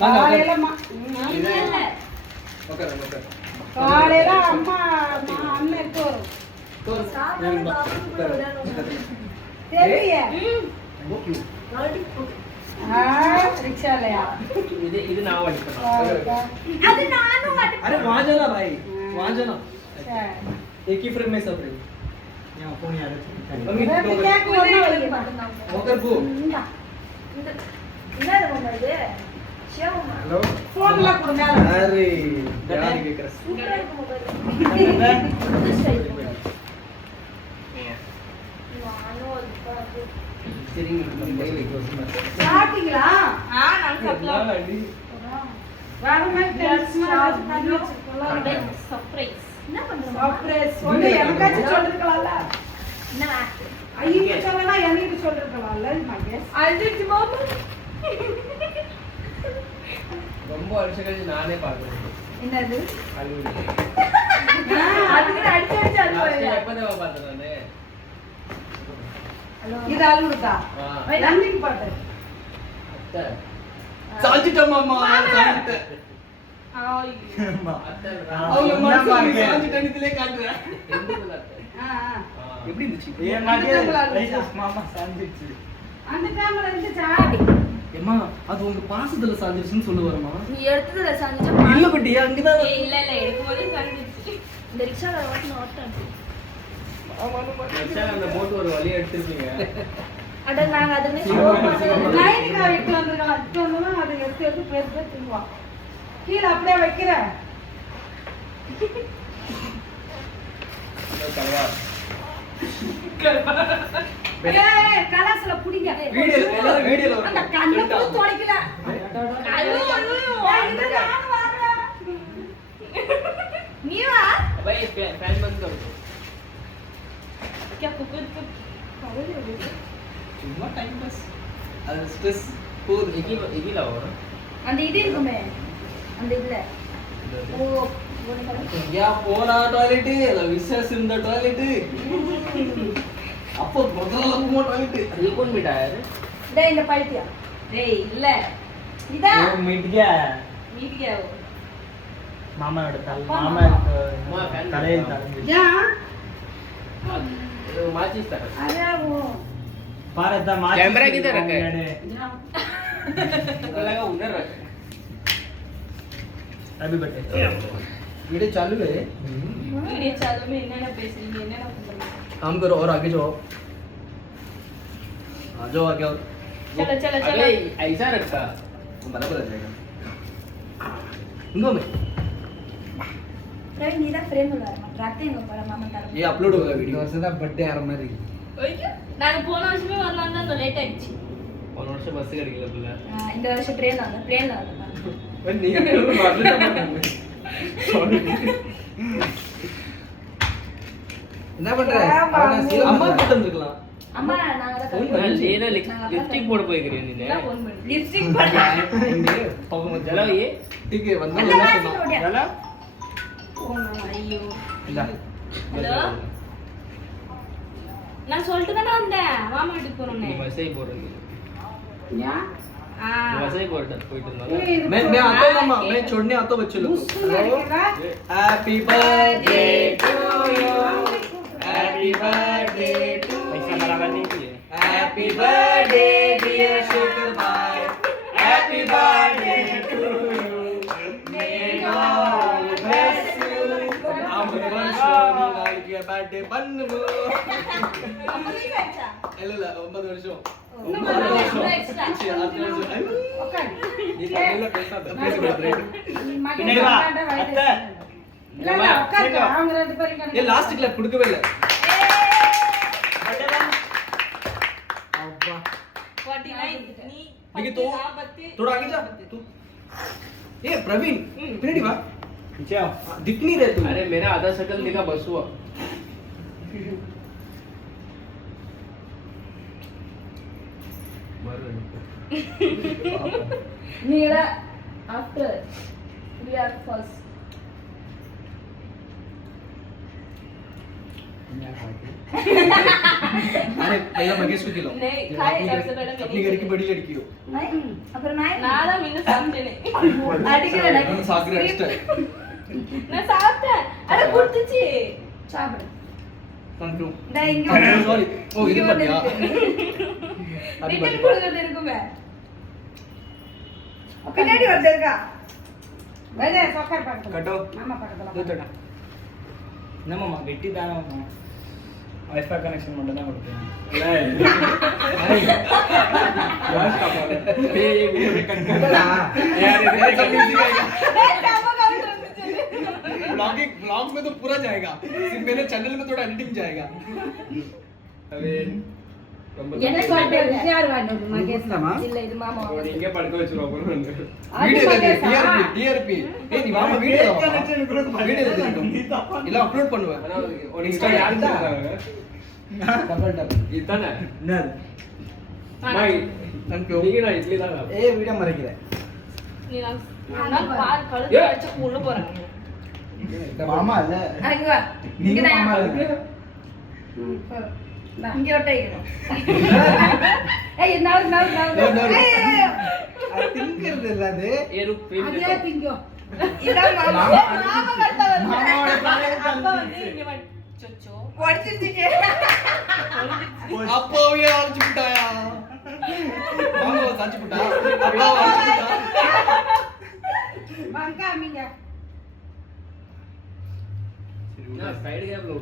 காலையில அம்மா அண்ணனுக்கு रिक्शालया இது நான் வாடி பண்ணேன் அது நானும் வாடி अरे वहां जाना भाई वहां जाना अच्छा एक ही फ्रेम में सब रही यहां फोन यार होकर को என்ன பண்ணுது ஷேவமா हेलो फोन ला கொடுங்க अरे यार के कर சாப்பிட்டீங்களா நான் சாப்பிடலாம் வேறமே சர்ப்ரைஸ் என்ன பண்றோம் சர்ப்ரைஸ் சொல்லு எனக்காச்சும் சொல்லிருக்கலாம்ல என்ன ஐயோ சொல்லனா எனக்கு சொல்லிருக்கலாம்ல மகேஷ் அழுது மாமா ரொம்ப வருஷம் கழிச்சு நானே பாக்குறேன் என்னது அதுக்கு அடிச்சு அழுவாங்க எப்பதான் பார்த்தேன் நானே இது அழுவுதா ரன்னிங் பாட்டு அத்தை சாஞ்சிட்ட மாமா சாஞ்சிட்ட அவங்க மனசுல சாஞ்சிட்டனே காட்டுறேன் எப்படி இருந்துச்சு ஏன் மாதிரி மாமா சாஞ்சிச்சு அந்த கேமரா இருந்துச்சா ஏமா அது உங்க பாசத்துல சாஞ்சிச்சுன்னு சொல்ல வரமா நீ எடுத்ததுல சாஞ்சிச்சா இல்ல பட்டி அங்கதான் இல்ல எடுக்கும்போதே சாஞ்சிச்சு இந்த ரிக்ஷால ஓட்டணும் அந்த போட் ஒரு வழியை எடுத்துருப்பீங்க அட நாங்க அதுமே லைனுக்கு வைக்கல வந்திருக்கலாம் அதுக்கு வந்தா அதை எடுத்து பேச திங்குவா கீழே அப்படியே வைக்கிறேன் கலாசல புடிங்க வீடியோல அந்த கண்ணை கூட துடைக்கல ஐயோ இது நான் வரேன் நீ வா भाई फैन बंद कर दो क्या कुकुर சும்மா டைம் பாஸ் அது ஸ்ட்ரெஸ் போர் எகி लाओ அந்த இது இருக்குமே அந்த இதுல ஓ யா போனா டாய்லெட் இல்ல விசஸ் இந்த டாய்லெட் அப்போ முதல்ல போன டாய்லெட் அது कौन मिटा यार டேய் இந்த பைத்தியா டேய் இல்ல இதா मिट गया மீட் गया वो मामा मामा தலையில் தரஞ்சு யா माचिस था अरे वो பாரதா மாச்சி कैमरा किधर रखा है जा मुझे लगा उधर रखा है अभी बटे वीडियो चालू है வீடியோ चालू में என்னென்ன பேசுறீங்க என்னென்ன பண்றீங்க काम करो और आगे जाओ आ जाओ आगे और चलो चलो चलो अबे ऐसा रखा बराबर आ जाएगा इनको में फ्रेंड நீதான் ஃப்ரேம் உள்ள வரமா ட்ராக்டே எங்க போற மாமா தர ये अपलोड होगा वीडियो से ना बर्थडे यार हमारी ஓய்யா நாங்க போன வருஷமே வரலாம் தான் லேட் ஆயிடுச்சு और वर्ष बस கிடைக்கல புள்ள இந்த வருஷம் ட்ரெயின்ல வந்தேன் நீங்க மாட்டல மாட்டீங்க சாரி என்ன பண்ற அம்மா கிட்ட வந்துக்கலாம் அம்மா நாங்க தான் फोन कर लेना लिपस्टिक போட போய்க்கிறீங்க நீ ஃபோன் பண்ணி லிப்ஸ்டிக் போடுறா पागल मत चलो ये ठीक है वंदना அந்த लेना வாசி ஓடியா चलो ஐயோ இந்தா ஹலோ நான் சொல்லிட்டு தானே வந்தேன் மாமா வீட்டுக்கு போறோம்னே वैसे ही बोल रही है या वैसे ही बोल रहा कोई तो मैं आता हूं मामा मैं छोड़ने आता हूं बच्चे लोग happy birthday to you happy birthday to पैसा बराबर नहीं किए हैप्पी बर्थडे डियर शेखर भाई happy birthday to you may God bless you हम वर्षोनी नाळिगे बर्थडे बन्नु அம்மா கேச்சா இல்ல இல்ல 9 வருஷம் लास्ट क्लैप கொடுக்கவே இல்ல देखिए तो थोड़ा आगे जा तू ये प्रवीण पिनेडी वा पीछे आओ दिख नहीं रहे तू अरे मेरा आधा शकल दिखा बस हुआ Nila after we are first. क्या खाते अरे पहला मगेश को खिलाओ नहीं खाए सबसे पहले अपनी घर की बड़ी लड़की हो नहीं அப்புறம் நான் நான் தான் இன்னும் சாப்பிட்டேனே அடிக்கிறேன் सागर एक्स्ट्रा நான் சாப்பிட்டேன் அட குடுத்துச்சு சாப்பிடு थैंक यू டேய் இங்க வந்து सॉरी ओ இது பண்ணியா ரிட்டன் கொடுக்கிறது இருக்குமே பின்னாடி ஒருத்தர் இருக்கா வேதே சக்கர் பக்கத்துல कटो மாமா பக்கத்துல दो तोड़ा ना मामा गट्टी दाना मामा वाईफाई कनेक्शन மட்டும் தான் கொடுப்பேன் ब्लॉग में तो पूरा जाएगा सिर्फ मेरे चैनल में थोड़ा एडिटिंग जाएगा अबे என்ன சொல்றே யார் வாண்டது மகேஷ்மா இல்ல இது மாமா இங்க படுக்க வச்சிருவோம் வீடியோ டிஆர்பி ஏய் நீ வாமா வீடியோ வீடியோ இல்ல அப்லோட் பண்ணுவேன் ஒரு இன்ஸ்டா யாரு சொல்றாங்க டபுள் டப் இதானே என்னது மை थैंक यू நீங்க நான் இட்லி தான் ஏய் வீடியோ மறைக்கிறேன் நீ நான் பால் கழுத்து வச்சு உள்ள போறாங்க மாமா இல்ல அங்க வா நீங்க இங்க மாமா தான் இல்ல இங்க ஒட்டைக்கணும் ஏய் நாள் அது திங்கிறது இல்ல அது ये रुक அதே பிங்கோ இதான் மாமா மாமா கட்ட வந்து மாமாவோட தலையில அப்பா வந்து இங்க வந்து சொச்சோ உடைச்சிட்டீங்க அப்பாவே அழைச்சு விட்டாயா மாமாவை சாச்சு விட்டா அப்பாவை அழைச்சு விட்டா வாங்க அம்மிங்க ना साइड गैप लो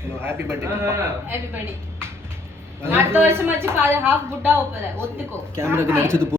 हेलो हैप्पी बर्थडे ఎవ్రీబడి அடுத்த வருஷம் வச்சு பாதி ஹாஃப் புட்டா ஒப்பற ஒத்துக்கோ कैमरा के नीचे तो